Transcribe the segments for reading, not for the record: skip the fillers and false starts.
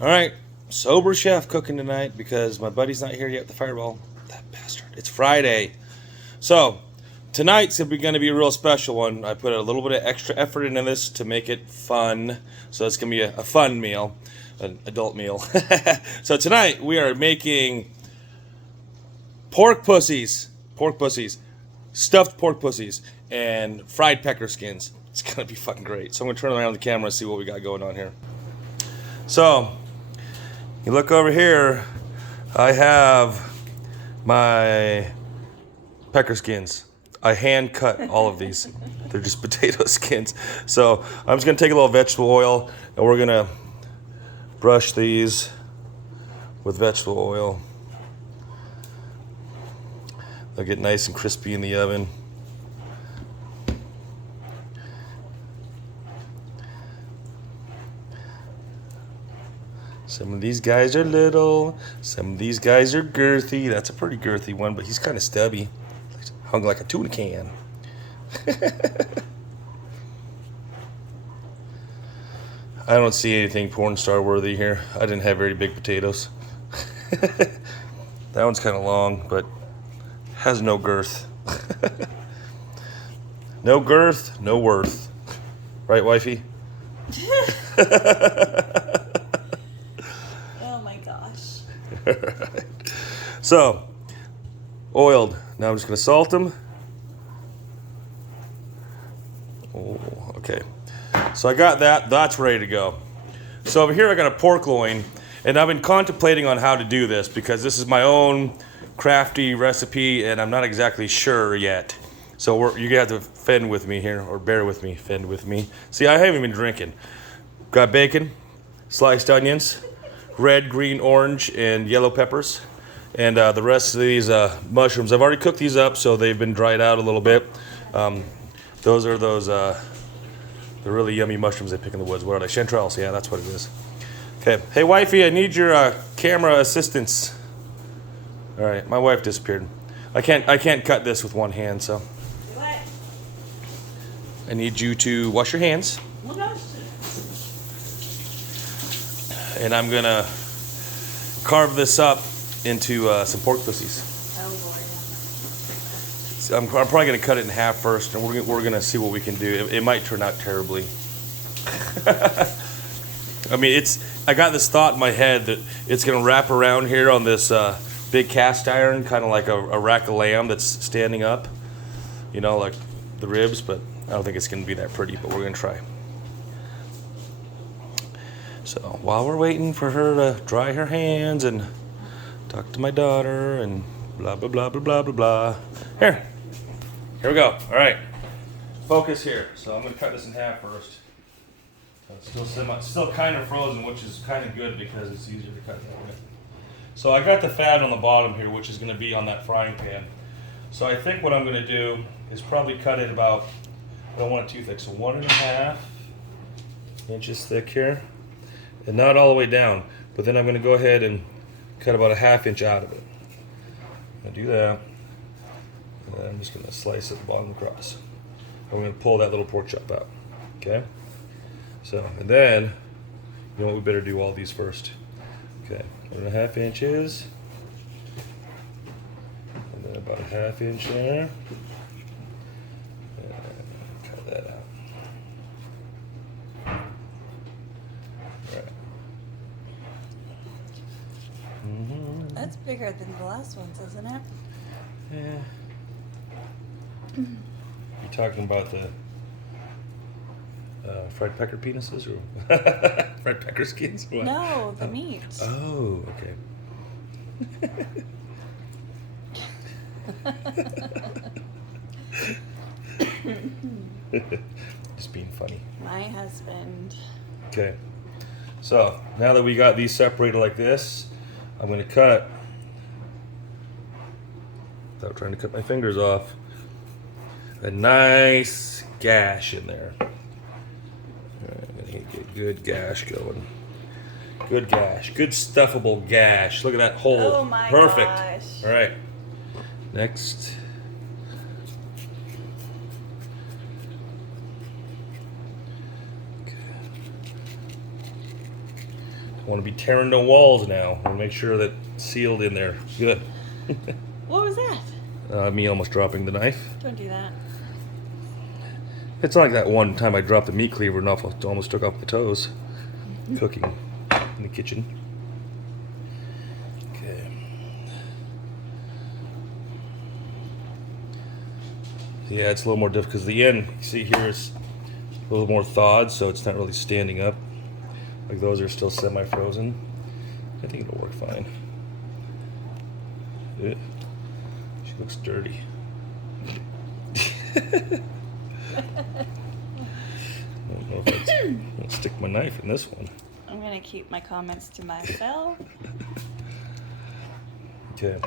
All right, sober chef cooking tonight because my buddy's not here yet at the fireball. That bastard. It's Friday. So, tonight's going to be a real special one. I put a little bit of extra effort into this to make it fun. So, it's going to be a fun meal, an adult meal. So, tonight we are making pork pussies, stuffed pork pussies, and fried pecker skins. It's going to be fucking great. So, I'm going to turn around the camera and see what we got going on here. So, you look over here, I have my pecker skins. I hand cut all of these. They're just potato skins. So I'm just gonna take a little vegetable oil and we're gonna brush these with vegetable oil. They'll get nice and crispy in the oven. Some of these guys are little, some of these guys are girthy. That's a pretty girthy one, but he's kind of stubby. Hung like a tuna can. I don't see anything porn star worthy here. I didn't have very big potatoes. That one's kind of long, but has no girth. No girth, no worth. Right, wifey? Right. So, oiled. Now I'm just going to salt them. Oh, okay. So I got that. That's ready to go. So over here I got a pork loin, and I've been contemplating on how to do this because this is my own crafty recipe, and I'm not exactly sure yet. So you're going to have to fend with me here, or bear with me, fend with me. See, I haven't been drinking. Got bacon, sliced onions, red, green, orange, and yellow peppers. And the rest of these mushrooms, I've already cooked these up, so they've been dried out a little bit. Those are the really yummy mushrooms they pick in the woods. What are they? Chanterelles, yeah, that's what it is. Okay, hey wifey, I need your camera assistance. All right, my wife disappeared. I can't cut this with one hand, so. What? I need you to wash your hands. And I'm gonna carve this up into some pork pussies. Oh Lord. So I'm probably gonna cut it in half first, and we're gonna see what we can do. It might turn out terribly. I mean, I got this thought in my head that it's gonna wrap around here on this big cast iron, kind of like a rack of lamb that's standing up. You know, like the ribs, but I don't think it's gonna be that pretty. But we're gonna try. So while we're waiting for her to dry her hands and talk to my daughter and blah, blah, blah, blah, blah, blah, blah. Here we go. All right, focus here. So I'm gonna cut this in half first. It's still kind of frozen, which is kind of good because it's easier to cut that way. So I got the fat on the bottom here, which is gonna be on that frying pan. So I think what I'm gonna do is probably cut it about, I don't want it too thick, so 1.5 inches thick here. And not all the way down, but then I'm going to go ahead and cut about a 1/2 inch out of it. I'm going to do that, and then I'm just going to slice it bottom across. I'm going to pull that little pork chop out, okay? So, and then, you know what, we better do all these first. Okay, 1.5 inches, and then about a 1/2 inch there, and cut that out. That's bigger than the last ones, isn't it? Yeah. You talking about the fried pecker penises or fried pecker skins? What? No, the meat. Oh, okay. Just being funny. My husband. Okay. So now that we got these separated like this, I'm going to cut, without trying to cut my fingers off, a nice gash in there. All right, I'm going to get a good gash going. Good gash. Good stuffable gash. Look at that hole. Oh my Perfect. gosh. All right. Next. want to be tearing no walls now. Want to make sure that it's sealed in there. Good. What was that? Me almost dropping the knife. Don't do that. It's like that one time I dropped the meat cleaver and almost took off my toes. Cooking in the kitchen. Okay. Yeah, it's a little more difficult because the end, you see here, is a little more thawed, so it's not really standing up. Like those are still semi-frozen. I think it'll work fine. Yeah. She looks dirty. I don't know if I'll stick my knife in this one. I'm gonna keep my comments to myself. Okay.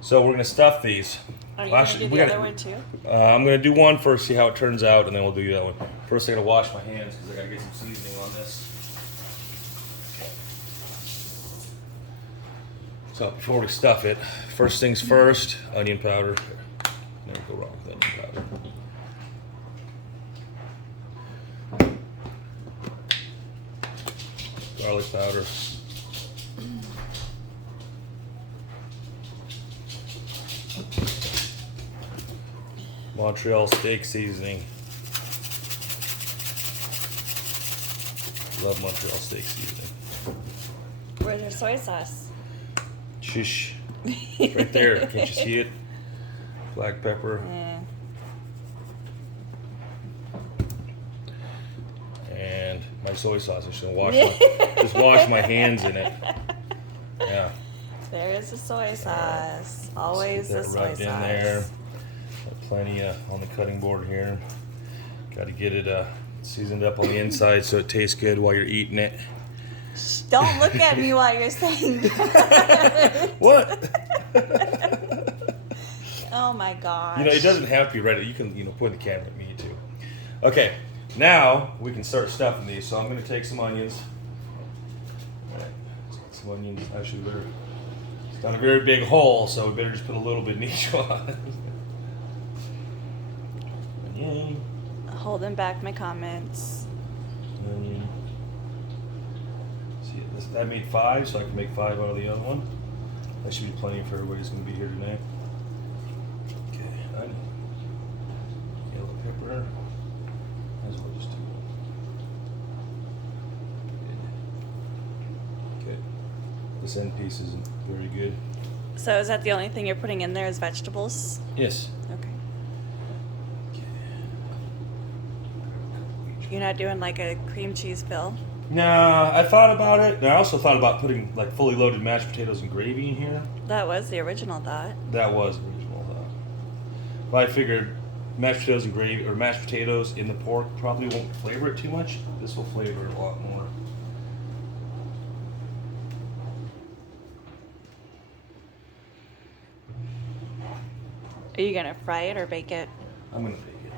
So we're gonna stuff these. Are you gonna do the other one too? I'm gonna do one first, see how it turns out, and then we'll do the other one. First, I gotta wash my hands because I gotta get some seasoning on this. So before we stuff it, first things first, onion powder. Never go wrong with onion powder. Garlic powder. Montreal steak seasoning. Love Montreal steak seasoning. Where's your soy sauce? Shush. It's right there. Can't you see it? Black pepper. Yeah. And my soy sauce. I should wash just wash my hands in it. Yeah. There is the soy sauce. Always the soy right sauce. in there. Got plenty on the cutting board here. Got to get it seasoned up on the inside so it tastes good while you're eating it. Don't look at me while you're saying that. What? Oh my gosh. You know, it doesn't have to be ready. You can, point the camera at me too. Okay, now we can start stuffing these. So I'm going to take some onions. All right, some onions. Actually, it's not a very big hole, so we better just put a little bit in each one. Onion. Holding back my comments. Onion. See, I made 5, so I can make 5 out of the other one. That should be plenty for everybody's going to be here tonight. Okay, onion. Yellow pepper. Might as well just do one. Good. This end piece isn't very good. So is that the only thing you're putting in there is vegetables? Yes. Okay. You're not doing like a cream cheese fill? Nah, I thought about it. And I also thought about putting like fully loaded mashed potatoes and gravy in here. That was the original thought. That was the original thought. But I figured mashed potatoes and gravy, or mashed potatoes in the pork probably won't flavor it too much. This will flavor it a lot more. Are you gonna fry it or bake it? I'm gonna bake it.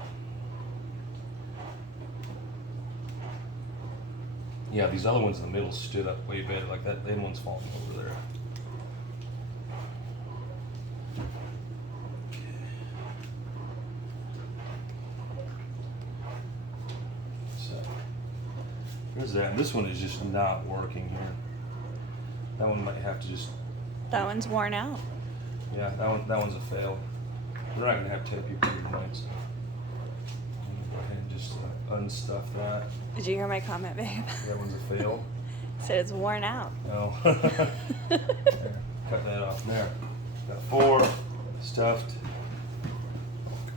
Yeah, these other ones in the middle stood up way better. Like that one's falling over there. So there's that. This one is just not working here. That one might have to just. That one's worn out. Yeah, that one's a fail. We're not gonna have 10 people here tonight, so I'm gonna go ahead and just unstuff that. Did you hear my comment, babe? That one's a fail. Said it's worn out. No. There, cut that off there. Got 4 stuffed.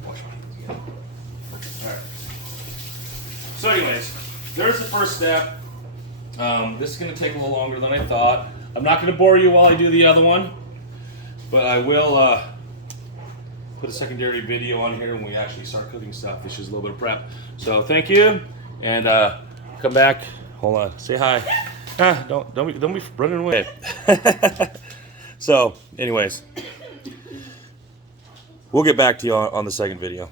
Wash my hands again. Alright. So anyways, there's the first step. This is going to take a little longer than I thought. I'm not going to bore you while I do the other one, but I will put a secondary video on here when we actually start cooking stuff. It's just a little bit of prep. So thank you, and come back. Hold on. Say hi. Don't be running away. So, anyways, we'll get back to you on the second video.